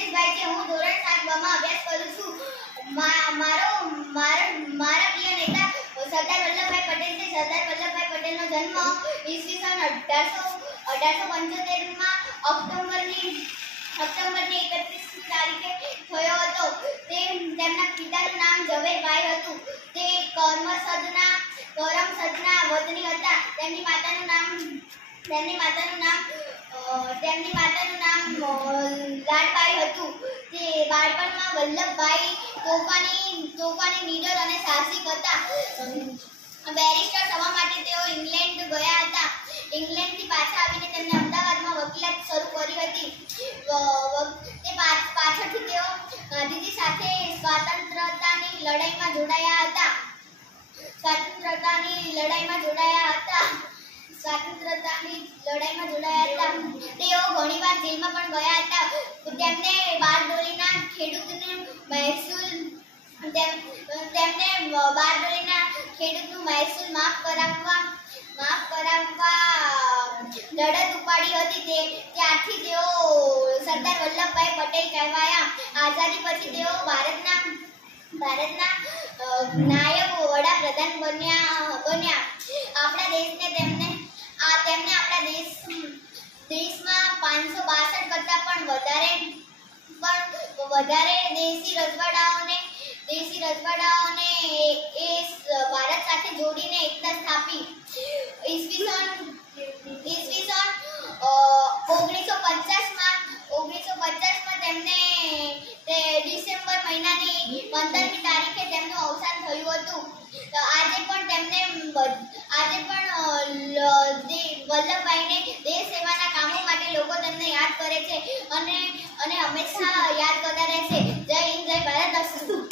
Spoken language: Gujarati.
મુકેશભાઈ છે. હું ધોરણ 7 બ માં અભ્યાસ કરું છું. મારા પ્રિય નેતા સરદાર વલ્લભભાઈ પટેલ છે. સરદાર વલ્લભભાઈ પટેલનો જન્મ ઈસવીસન 1875 માં ઓક્ટોબરની 31મી તારીખે થયો હતો. તેમના પિતાનું નામ ઝવેરભાઈ હતું. તે કરમસદના વતની હતા. તેમની માતાનું નામ લાડબાઈ હતું. તે બાળપણમાં વલ્લભભાઈ તોફાની, નીડર અને સાહસિક હતા. બેરિસ્ટર થવા માટે તેઓ ઇંગ્લેન્ડ ગયા હતા. ઇંગ્લેન્ડથી પાછા આવીને તેમણે અમદાવાદમાં વકીલાત શરૂ કરી હતી. તે પાછળથી તેઓ ગાંધીજી સાથે સ્વાતંત્રતાની લડાઈમાં જોડાયા હતા. તેઓ ઘણીવાર જેલમાં પણ ગયા હતા. તેમને બારડોલીના ખેડૂતનું મહેસૂલ માફ કરાવવા લડત ઉપાડી હતી. ત્યારથી તેઓ સરદાર વલ્લભભાઈ પટેલ કહેવાયા. આઝાદી પછી તેઓ ભારતના નાયબ વડાપ્રધાન બન્યા. આપણા દેશને તેમને આપણા દેશમાં 562 કરતા પણ વધારે દેશી રજવાડાઓને ભારત સાથે જોડીને એકતા સ્થાપી. ઈસવીસન 1950માં તેમને ડિસેમ્બર મહિનાની 15મી તારીખે તેમનું અવસાન થયું હતું. આજે પણ વલ્લભભાઈને દેશ સેવાના કામો માટે લોકો તેમને યાદ કરે છે અને હંમેશા